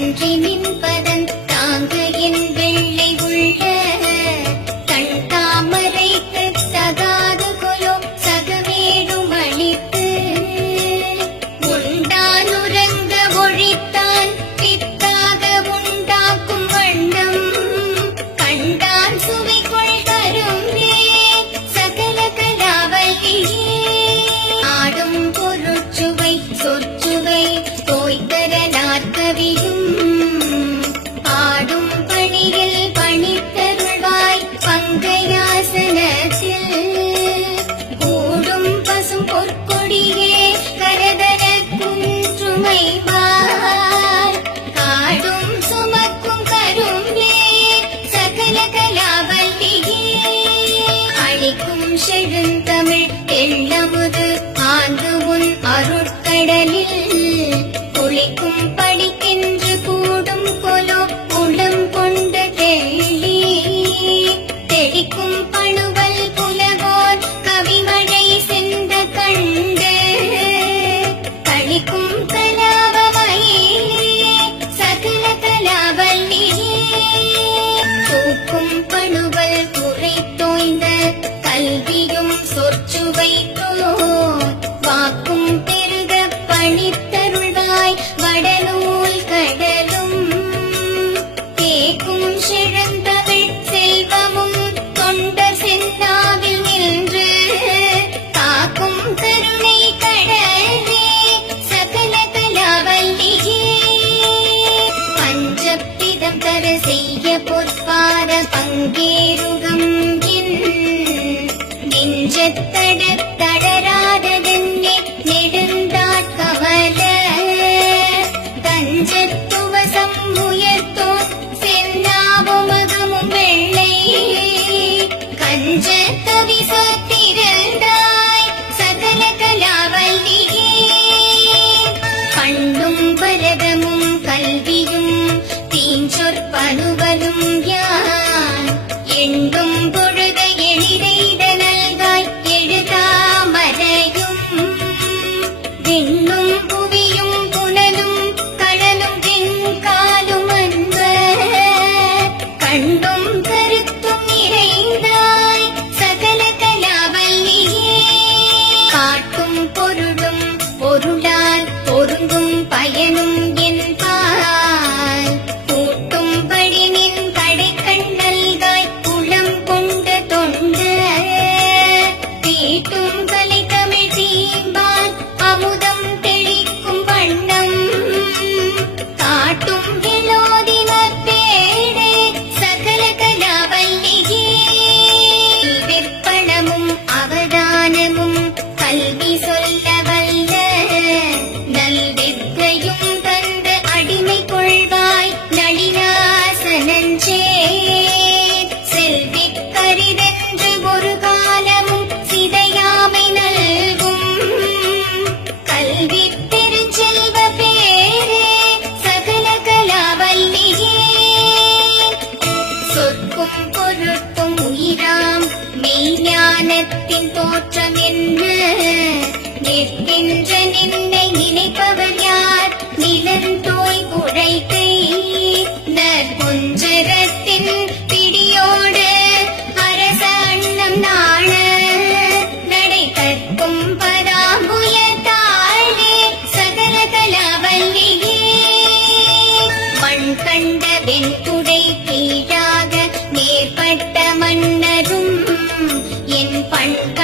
அன்றி நின்பதன் தாங்கு என் வெள்ளை உள்ள தன் தாமரைக்கு தகாது கொலோ சகமேடும் அளித்து உண்டானுறங்க ஒழித்தான் பித்தாக உண்டாக்கும் வண்ணம் கண்டான் சுவைக்குள் கரும்பே சகல கலாவல்லியே ஆடும் பொருட்சுவை சொற்சுவை தோய்தரலார்கவியும் பாடும் பணியில் பணித்தருள்வாய் பங்கையாசனத்தில் கூடும் பசும் பொற்கொடியே கரதர குன்றுமைவார் காடும் சுமக்கும் கரும்பே சகல கலாவல்லியே அளிக்கும் செழுந்தமிழ் எள்ளமுது ஆண்டு உன் அருட்கடலில் குளிக்கும் படிக்கென்று கூடும் கொலோ உளம் கொண்ட தெள்ளி தெளிக்கும் பணுவல் புலவோர் கவிமழை சென்ற கண்டு கழிக்கும் கலாவமயிலே சகல கலாவல்லியே தூக்கும் பணுவல் குறை தோய்ந்த கல்வியும் சொற்சுவை வாக்கும் பெருக பணித்தருள்வாய் வடநூல் கடலும் தேக்கும் செழுந்தமிழ் செல்வமும் தொண்டர் சென்னாவில் நின்று காக்கும் கருணை கடலே சகல கலாவல்லியே பஞ்சப்பிதம் தர செய்ய பொற்பார பங்கேருகம் நெஞ்சத்தட தடராததென்னே நெடுந்தாட்கமல தஞ்சத்துவசம் உயர்த்தோ சென்னாவுமகமும் வெள்ளை கஞ்சத்தவி சொத்திருந்தாய் சகல கலாவல்லியே பண்டும் பரதமும் கல்வியும் தீஞ்சொற்பனுவலும் யான் எண்டும் பொழுத எளிதைத நல்காய் எழுதாமரையும் விண்ணும் புவியும் புனலும் கடலும் வெண்காலும் அன்ப கண்டும் கருத்தும் நிறைந்தாய் சகல கலாவல்லியே காட்டும் பொருளும் பொருளால் பொருந்தும் பயனும் என்பால் கூட்டும்படி நின் கடைக்கண் நல்காய் குளம் கொண்ட தொண்ட தீட்டும் கலை தமிழ் தீம்பால் அமுதம் தெளிக்கும் வண்ணம் காட்டும் வினோதின பேடே சகல கலாவல்லியே விற்பனமும் அவதானமும் கல்வி சொல்ல வல்ல நல்வித்தையும் தந்த அடிமை கொள்வாய் நளினாசனஞ்சே செல்விக் கரிதென்று ஒரு காலமும் சிதையாமை நல்கும் கல்வி பெருஞ்செல்வ பேரே சகல கலாவல்லியே சொற்கும் பொருட்கும் உயிராம் மெய்ஞானத்தின் தோற்றம் என்ன நிற்கின்ற நின்னை நினைப்பவர் யார் நிலந்தோய் உழைக்கை நற்குஞ்சரத்தின் பிடியோடு அரச அன்னம் நாண நடை கற்கும் பராம்புயத்தாளே சகல கலாவல்லியே மண் கண்ட வெண்குடை கீழாக மேற்பட்ட மன்னரும் என் பண்பு